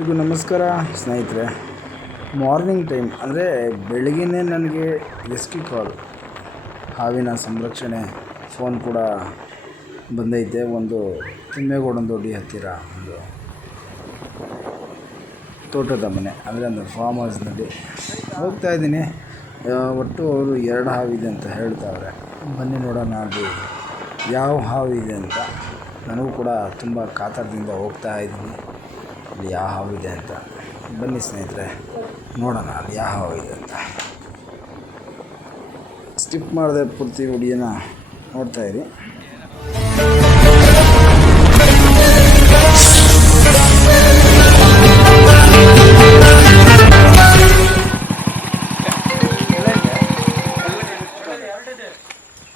ಇದು ನಮಸ್ಕಾರ ಸ್ನೇಹಿತರೆ. ಮಾರ್ನಿಂಗ್ ಟೈಮ್ ಅಂದರೆ ಬೆಳಗಿನೇ ನನಗೆ ರೆಸ್ಕ್ಯೂ ಕಾಲ್ ಹಾವಿನ ಸಂರಕ್ಷಣೆ ಫೋನ್ ಕೂಡ ಬಂದೈತೆ, ಒಂದು ತಿಮ್ಮೇಗೌಡನ ದೊಡ್ಡಿ ಹತ್ತಿರ ಒಂದು ತೋಟದ ಮನೆ, ಅಂದರೆ ಒಂದು ಫಾರ್ಮ್ ಹೌಸ್ನಲ್ಲಿ ಹೋಗ್ತಾ ಇದ್ದೀನಿ. ಒಟ್ಟು ಅವರು ಎರಡು ಹಾವಿದೆ ಅಂತ ಹೇಳ್ತಾವ್ರೆ. ಬನ್ನಿ ನೋಡೋಣ ಅಲ್ಲಿ ಯಾವ ಹಾವಿದೆ ಅಂತ. ನನಗೂ ಕೂಡ ತುಂಬ ಕಾತರದಿಂದ ಹೋಗ್ತಾ ಇದ್ದೀನಿ. ಅಲ್ಲಿ ಯಾವ ಹಾವಿದೆ ಅಂತ. ಬನ್ನಿ ಸ್ನೇಹಿತರೆ ನೋಡೋಣ ಅಲ್ಲಿ ಯಾವ ಇದೆ ಅಂತ. ಸ್ಕಿಪ್ ಮಾಡದೆ ಪೂರ್ತಿ ವಿಡಿಯೋನ ನೋಡ್ತಾ ಇರಿ.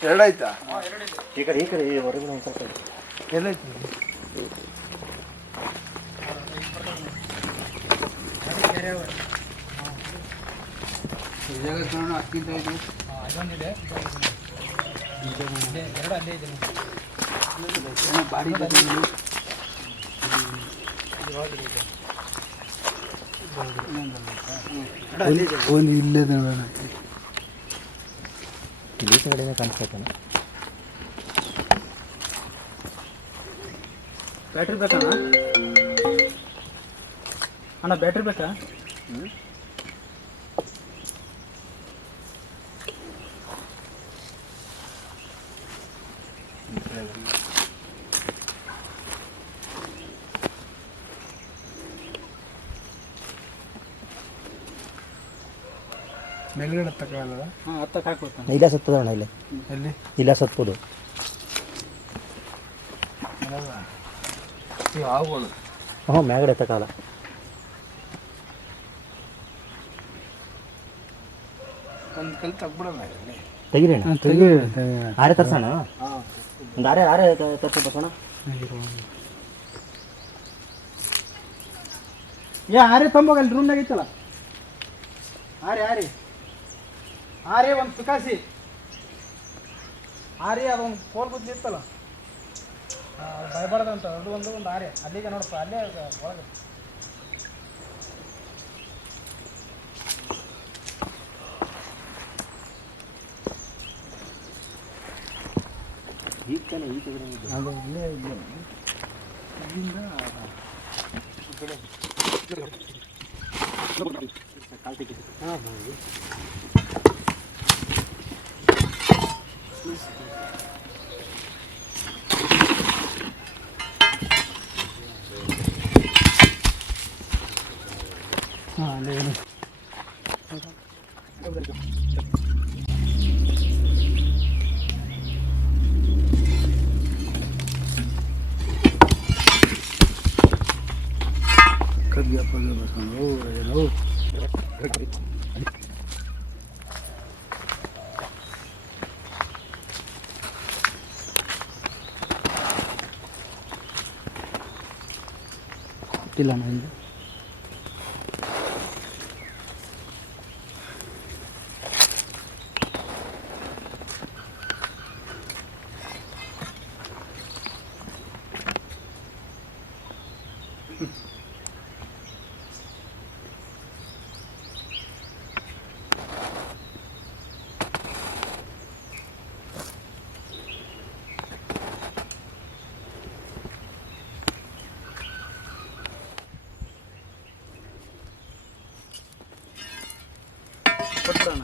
ಎರಡಾಯ್ತಾ ಈ ಕಡೆ ಈ ಕಡೆ ಹೊರಗಿನ ಸ್ವಲ್ಪ. ಎಲ್ಲೈತಿ? ಒಂದು ಇಲ್ಲದ ಇಲ್ಲಿ ಕಡೆನೇ ಬ್ಯಾಟ್ರಿ ಬೇಕಾ? ಅಣ್ಣ ಬ್ಯಾಟ್ರಿ ಬೇಕಾ? ಮೇಲ್ಗಡೆ ಹತ್ತಕ್ಕಾಗಲ್ಲ ಹಾಂ ಹತ್ತಕ್ಕೆ ಹಾಕ್ಬೇಕು ಇಲ್ಲ ಸತ್ತದ ಅಣ್ಣ ಇಲ್ಲಿ. ಎಲ್ಲಿ? ಇಲ್ಲ ಸತ್ಬೋದು ಹಾವುಗಳು ಹ್ಞೂ ಮ್ಯಾಗಡೆ ಎತ್ತಕ್ಕಾಗಲ್ಲ ಒಂದು ಕಲ್ ತಗ್ಬಿಡೋಣ ಇಲ್ಲಿ ತೆಗಿರಿ ಆರೆ ತರ್ಸೋಣ? ಒಂದು ಆರೆ ಆರೆ ತರ್ಸೋಣ ಏ ಆರೆ ತಂಬೋಗಲ್ಲ ರೂಮ್ನಾಗ ಐತಲ್ಲ? ಆರೆ ಆರೆ ಆರೆ ಒಂದು ಪಿಕಾಸಿ ಆರೆ ಅದೊಂದು ಕೋಲ್ ಬುದ್ಧಿ ಇತ್ತಲ್ಲ? ಭಯಬಾರ್ದಂತ ಅದು ಒಂದು ಒಂದು ಆರೆ ಅಲ್ಲಿಗೆ ನೋಡಪ್ಪ ಅಲ್ಲೇ ಅದು ಒಳಗೆ ಈಗ ತಾನೇ ಈ ತೆಗೆದ್ರೆ ಅದು ಇಲ್ಲೇ ಇದೆ ಹಾಂ ಅಲ್ಲೇ ಇದೆ ಕಗ್ಗ ಇಲ್ಲ ನನಗೆ ಕೊಟ್ಬಿಡೋಣ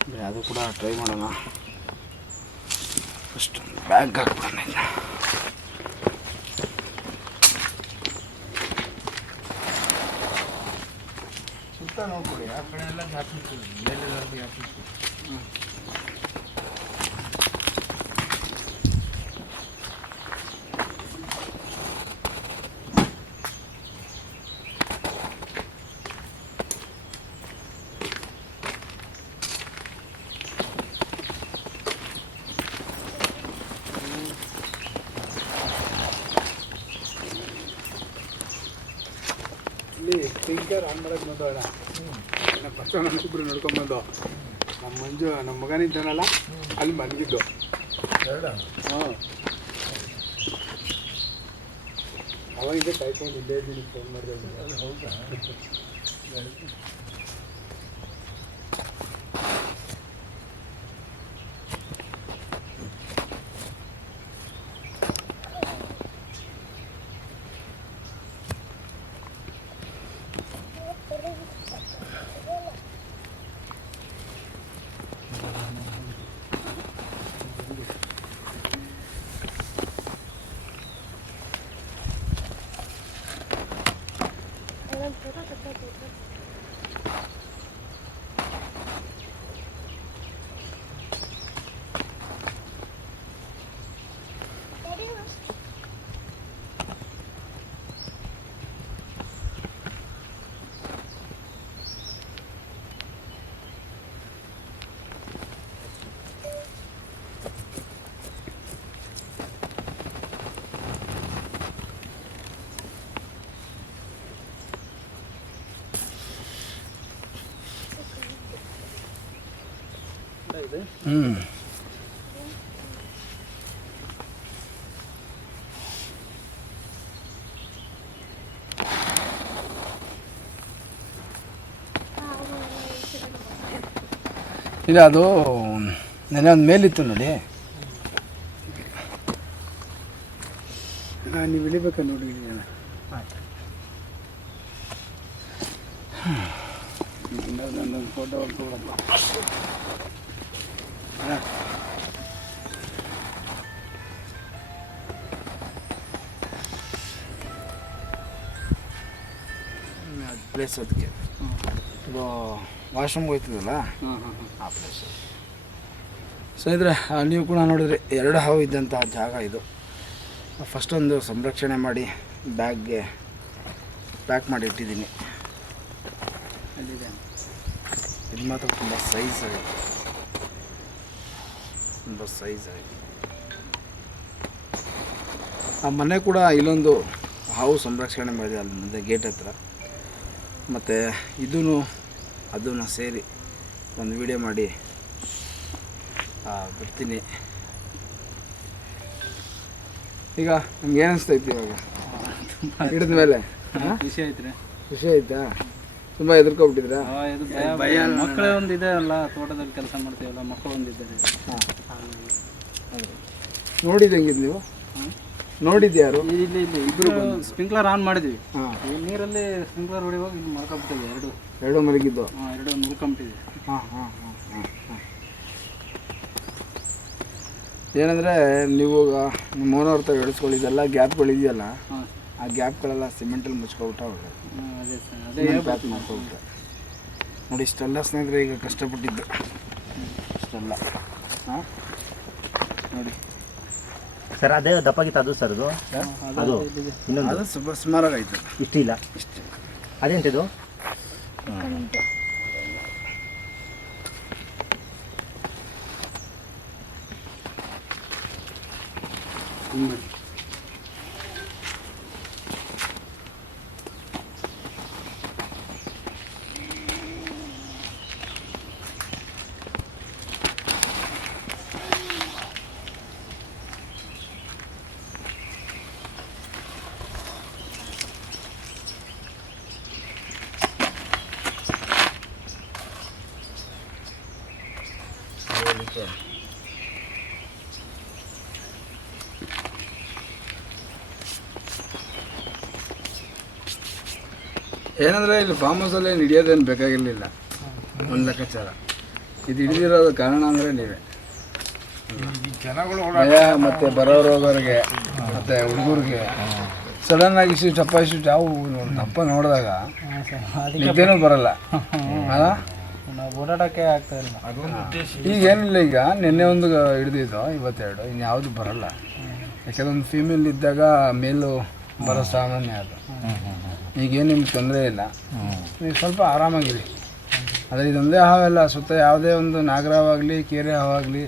ಬರೀ ಅದು ಕೂಡ ಟ್ರೈ ಮಾಡೋಣ ಫಸ್ಟ್ ಒಂದು ಬ್ಯಾಗ್ ಹಾಕ್ಬಿಡೋಣ ಇದನ್ನ. ಸುತ್ತ ನೋಡ್ಕೊಡಿ ಆ ಕಡೆ ಎಲ್ಲ ಗ್ಯಾಪ್ ಇರ್ತದೆ ಮೇಲೆಲ್ಲರಿಗೂ ಗ್ಯಾಪ್ ಸ್ಪಿಂಕರ್ ಆನ್ ಮಾಡೋಕೆ ಬಂದೋಣ ನಮ್ಮ ನಮ್ಮ ಇಬ್ಬರು ನೋಡ್ಕೊಂಬಂದು ನಮ್ಮ ಮಂಜು ನಮ್ಮ ಮಗನಿದ್ದಾನಲ್ಲ ಅಲ್ಲಿ ಮಲಗಿದ್ದು ಹಾಂ ಅವಾಗಿಂದ ಕಾಯ್ಕೊಂಡು ಇಲ್ಲೇ ಇದ್ದೀನಿ ಫೋನ್ ಮಾಡಿದೆ. ಹೌದಾ ಹ್ಞೂ ಇಲ್ಲ ಅದು ನೆನೆ ಒಂದು ಮೇಲಿತ್ತು ನೋಡಿ. ನಾನು ನೀವು ಇಳಿಬೇಕಾ ನೋಡಿ ಆಯ್ತು. ಫೋಟೋ ಪ್ಲೇಸ್ ಅದಕ್ಕೆ ಇದು ವಾಶ್ರೂಮ್ಗೆ ಹೋಯ್ತದಲ್ಲ? ಹಾಂ ಹಾಂ ಹಾಂ ಆ ಪ್ಲೇಸ್ ಸೊ ಇದ್ರೆ ನೀವು ಕೂಡ ನೋಡಿದ್ರೆ ಎರಡು ಹಾವು ಇದ್ದಂತಹ ಜಾಗ ಇದು. ಫಸ್ಟ್ ಒಂದು ಸಂರಕ್ಷಣೆ ಮಾಡಿ ಬ್ಯಾಗ್ಗೆ ಪ್ಯಾಕ್ ಮಾಡಿ ಇಟ್ಟಿದ್ದೀನಿ. ಇದು ಮಾತ್ರ ತುಂಬ ಸೈಜ್ ಆಗಿದೆ ತುಂಬ ಸೈಜ್ ಆಗಿದೆ. ಆ ಮನೆ ಕೂಡ ಇಲ್ಲೊಂದು ಹಾವು ಸಂರಕ್ಷಣೆ ಮಾಡಿದೆ ಅಲ್ಲಿ ಮುಂದೆ ಗೇಟ್ ಹತ್ರ. ಮತ್ತು ಇದೂ ಅದನ್ನು ಸೇರಿ ಒಂದು ವಿಡಿಯೋ ಮಾಡಿ ಬಿಡ್ತೀನಿ ಈಗ ನಿಮ್ಗೆ ಏನು ಅನಿಸ್ತೈತಿ ಇವಾಗ? ಹಿಡಿದ ಮೇಲೆ ಖುಷಿ ಐತ್ರಿ. ಖುಷಿ ಆಯ್ತಾ ತುಂಬ ಹೆದರ್ಕೊಬಿಟ್ಟಿದ್ರಾ ಭಯ ಮಕ್ಕಳೇ ಒಂದು ಇದೆ ಅಲ್ಲ ತೋಟದಲ್ಲಿ ಕೆಲಸ ಮಾಡ್ತೀವಲ್ಲ ಮಕ್ಕಳು ಒಂದಿದ್ದಾರೆ ನೋಡಿದಂಗಿದ್ದು ನೀವು? ನೋಡಿದ್ಯಾರು ಇಲ್ಲಿ ಇಲ್ಲಿ ಇಬ್ರು ಸ್ಪ್ರಿಂಕ್ಲರ್ ಆನ್ ಮಾಡಿದ್ವಿ. ನೀರಲ್ಲಿ ಸ್ಪ್ರಿಂಕ್ಲರ್ ಹೊಡಿವಾಗ ಇಲ್ಲಿ ಮಲ್ಕೊಂಬಿಟ್ಟಿದೆ ಎರಡು. ಎರಡು ಮಲಗಿದ್ದು. ಹಾಂ ಎರಡು ಮಲ್ಕೊಂಬಿಟ್ಟಿದೆ. ಹಾಂ ಹಾಂ ಹಾಂ ಹಾಂ ಹಾಂ. ಏನಂದರೆ ನೀವು ನಿಮ್ಮ ಓನರ್ ಹತ್ರ ಎಳಿಸ್ಕೊಳ್ಳಿದ್ದೆಲ್ಲ ಗ್ಯಾಪ್ಗಳಿದೆಯಲ್ಲ ಹಾಂ. ಆ ಗ್ಯಾಪ್ಗಳೆಲ್ಲ ಸಿಮೆಂಟಲ್ಲಿ ಮುಚ್ಕೊಬಿಟ್ಟ ಒಳ್ಳೆ ಅದೇ ಸರ್ ಅದೇ ಪ್ಯಾಕ್ ಮಾಡ್ಕೊಬಿಟ್ರೆ ನೋಡಿ ಇಷ್ಟೆಲ್ಲ ಸ್ನೇಹಿತರೆ ಈಗ ಕಷ್ಟಪಟ್ಟಿದ್ದು. ಇಷ್ಟೆಲ್ಲ. ಹಾಂ? ನೋಡಿ. ಸರ್ ಅದೇ ದಪ್ಪಾಗಿತ್ತು ಅದು ಸರ್ ಅದು ಅದು ಇನ್ನೊಂದು. ಅದು ಸುಮಾರು ಸುಮಾರಾಗೈತೆ ಇಷ್ಟು. ಇಲ್ಲ ಇಷ್ಟು ಅದೆಂತಿದು ಏನಂದರೆ ಇಲ್ಲಿ ಫಾರ್ಮ್ ಹೌಸಲ್ಲಿ ಏನು ಹಿಡಿಯೋದೇನು ಬೇಕಾಗಿರಲಿಲ್ಲ. ಒಂದು ಲೆಕ್ಕಾಚಾರ. ಇದು ಹಿಡಿದಿರೋದು ಕಾರಣ ಅಂದರೆ ನೀವೇ. ಜನಗಳು ಭಯ ಮತ್ತು ಬರೋರೋಗರಿಗೆ ಮತ್ತು ಹುಡುಗರಿಗೆ. ಸಡನ್ ಆಗಿ ಇಷ್ಟು ಚಪ್ಪ ಇಷ್ಟು ಯಾವ ದಪ್ಪ ನೋಡಿದಾಗ ನಿದ್ದೆನೂ ಬರಲ್ಲ. ಓಡಾಡೋಕ್ಕೆ ಆಗ್ತಾ ಇಲ್ಲ. ಈಗ ಏನಿಲ್ಲ ಈಗ ನಿನ್ನೆ ಒಂದು ಹಿಡಿದಿದ್ದು ಇವತ್ತೆರಡು ಇನ್ಯಾವುದು ಬರಲ್ಲ. ಯಾಕಂದ್ರೆ ಒಂದು ಫೀಮೇಲ್ ಇದ್ದಾಗ ಮೇಲು ಬರೋ ಸಾಮಾನ್ಯ ಅದು. ಈಗೇನು ನಿಮ್ಗೆ ತೊಂದರೆ ಇಲ್ಲ. ನೀವು ಸ್ವಲ್ಪ ಆರಾಮಾಗಿರಿ. ಆದರೆ ಇದೊಂದೇ ಹಾವೆಲ್ಲ ಸುತ್ತ ಯಾವುದೇ ಒಂದು ನಾಗರಾವಾಗಲಿ ಕೆರೆ ಹಾವಾಗಲಿ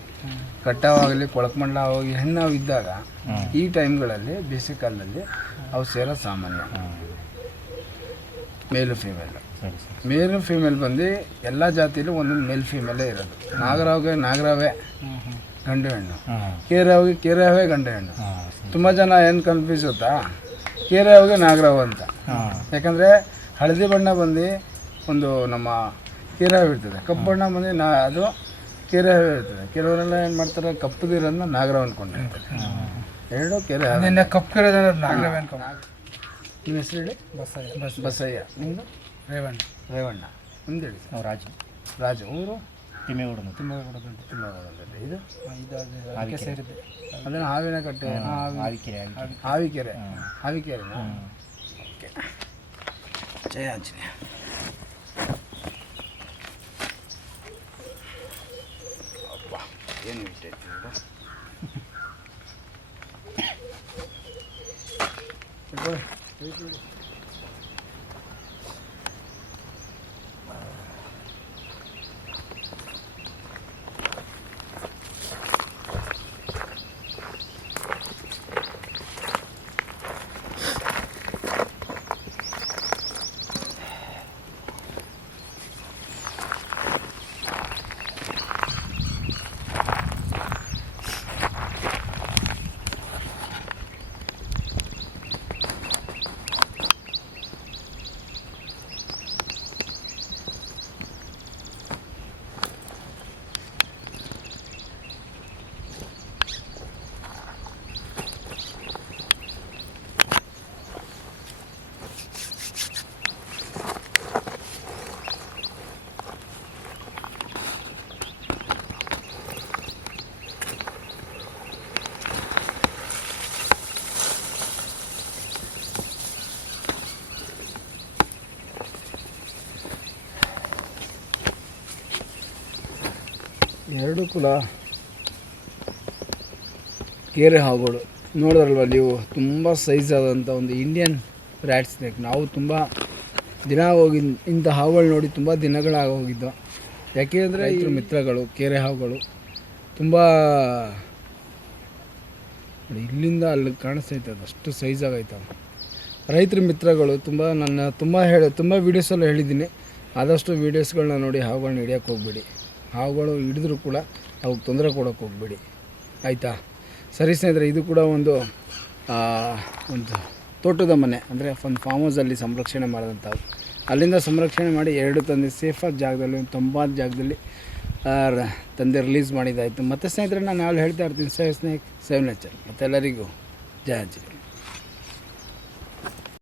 ಕಟ್ಟಾವಾಗಲಿ ಕೊಳಕಮಂಡಲ ಹಾವಾಗಲಿ ಹೆಣ್ಣು ಇದ್ದಾಗ ಈ ಟೈಮ್ಗಳಲ್ಲಿ ಬೇಸಿಗೆ ಕಾಲದಲ್ಲಿ ಅವು ಸೇರೋ ಸಾಮಾನ್ಯ. ಮೇಲು ಫೀಮೇಲ್. ಮೇಲ್ ಮೇಲು ಫೀಮೇಲ್ ಬಂದು ಎಲ್ಲ ಜಾತಿಲೂ ಒಂದೊಂದು ಮೇಲ್ ಫೀಮೇಲೇ ಇರೋದು. ನಾಗರಾವ್ಗೆ ನಾಗರಾವೇ ಗಂಡು ಹೆಣ್ಣು. ಕೇರಾವ್ಗೆ ಕೇರಾವೇ ಗಂಡು ಹೆಣ್ಣು. ತುಂಬ ಜನ ಏನು ಕನ್ಫ್ಯೂಸ್ ಗೊತ್ತಾ? ಕೇರಾವ್ಗೆ ನಾಗರಾವ್ ಅಂತ. ಯಾಕಂದರೆ ಹಳದಿ ಬಣ್ಣ ಬಂದು ಒಂದು ನಮ್ಮ ಕೇರಾವ್ ಇರ್ತದೆ. ಕಪ್ಪು ಬಣ್ಣ ಬಂದು ನಾ ಅದು ಕೇರಾವ್ ಇರ್ತದೆ. ಕೆಲವರೆಲ್ಲ ಏನು ಮಾಡ್ತಾರೆ? ಕಪ್ಪದಿರೋದನ್ನ ನಾಗರಾವ್ ಅಂದ್ಕೊಂಡಿರ್ತಾರೆ ಎರಡು ಕೆರೆ ಕಪ್ಪು ಕಪ್ಪು ನಾಗರಾವ್ ಅನ್ಕೊಂಡು ನಿಮ್ಮ ಹೆಸರು ಹೇಳಿ? ಬಸಯ್ಯ. ಬಸ್ ಬಸಯ್ಯ. ನಿಮ್ಮದು ರೇವಣ್ಣ. ರೇವಣ್ಣ. ನಿಮ್ದು ಹೇಳಿ ನಾವು ರಾಜು. ರಾಜು. ಊರು? ತಿಮ್ಮೇಗೌಡ ಅಂತ ತಿಮ್ಮಗೌಡದಂಟು ತಿಮ್ಮಗೌಡದಲ್ಲಿ ಇದು ಇದು ಅದು ಅದಕ್ಕೆ ಸೇರಿದ್ದೆ ಅದನ್ನು ಹಾವಿನ ಕಟ್ಟೆ ಹಾವಿ ಆವಿಕೆರೆ ಆವಿಕೆರೆ ಹಾವಿಕೆರೆ ಹಾವಿಕೆರೆನಾ ಓಕೆ ಜಯ ಆಂಜನೇಯ ಅಪ್ಪ ಏನು ವಿಷಯ ಐತಿ ಎರಡು ಕುಲ ಕೇರೆ ಹಾವುಗಳು. ನೋಡಿದ್ರಲ್ವ ನೀವು? ತುಂಬ ಸೈಜ್ ಆದಂಥ ಒಂದು ಇಂಡಿಯನ್ ರ್ಯಾಟ್ ಸ್ನೇಕ್ ನಾವು ತುಂಬ ದಿನ ಹೋಗಿ ಇಂಥ ಹಾವುಗಳು ನೋಡಿ ತುಂಬ ದಿನಗಳಾಗಿ ಹೋಗಿದ್ದು. ಯಾಕೆ ಅಂದರೆ ರೈತರ ಮಿತ್ರಗಳು, ಕೆರೆ ಹಾವುಗಳು ತುಂಬ ಇಲ್ಲಿಂದ ಅಲ್ಲಿ ಕಾಣಿಸ್ತೈತೆ ಅದು ಸೈಜ್ ಆಗೈತೆ ರೈತರ ಮಿತ್ರಗಳು ತುಂಬ ನನ್ನ ತುಂಬ ಹೇಳಿ, ತುಂಬ ವೀಡಿಯೋಸಲ್ಲಿ ಹೇಳಿದ್ದೀನಿ. ಆದಷ್ಟು ವೀಡಿಯೋಸ್ಗಳನ್ನ ನೋಡಿ ಹಾವುಗಳನ್ನ ಹಿಡಿಯೋಕ್ಕೆ ಹೋಗ್ಬೇಡಿ. ಹಾವುಗಳು ಹಿಡಿದ್ರೂ ಕೂಡ ಅವಕ್ಕೆ ತೊಂದರೆ ಕೊಡೋಕ್ಕೆ ಹೋಗ್ಬೇಡಿ. ಆಯಿತಾ? ಸರಿ ಸ್ನೇಹಿತರೆ, ಇದು ಕೂಡ ಒಂದು ಒಂದು ತೋಟದ ಮನೆ. ಅಂದರೆ ಒಂದು ಫಾರ್ಮ್ ಹೌಸಲ್ಲಿ ಸಂರಕ್ಷಣೆ ಮಾಡಿದಂಥವು ಅಲ್ಲಿಂದ ಸಂರಕ್ಷಣೆ ಮಾಡಿ ಎರಡು ತಂದೆ ಸೇಫಾದ ಜಾಗದಲ್ಲಿ, ಒಂದು ತಂಪಾದ ಜಾಗದಲ್ಲಿ ತಂದೆ ರಿಲೀಸ್ ಮಾಡಿದ್ದಾಯಿತು. ಮತ್ತು ಸ್ನೇಹಿತರೆ, ನಾನು ಯಾವಾಗ ಹೇಳ್ತಾ ಇರ್ತೀನಿ. ಸೇವ್ ಸ್ನೇಕ್ ಸೇವ್ ನೇಚರ್ ಮತ್ತೆಲ್ಲರಿಗೂ ಜಯ ಜಯ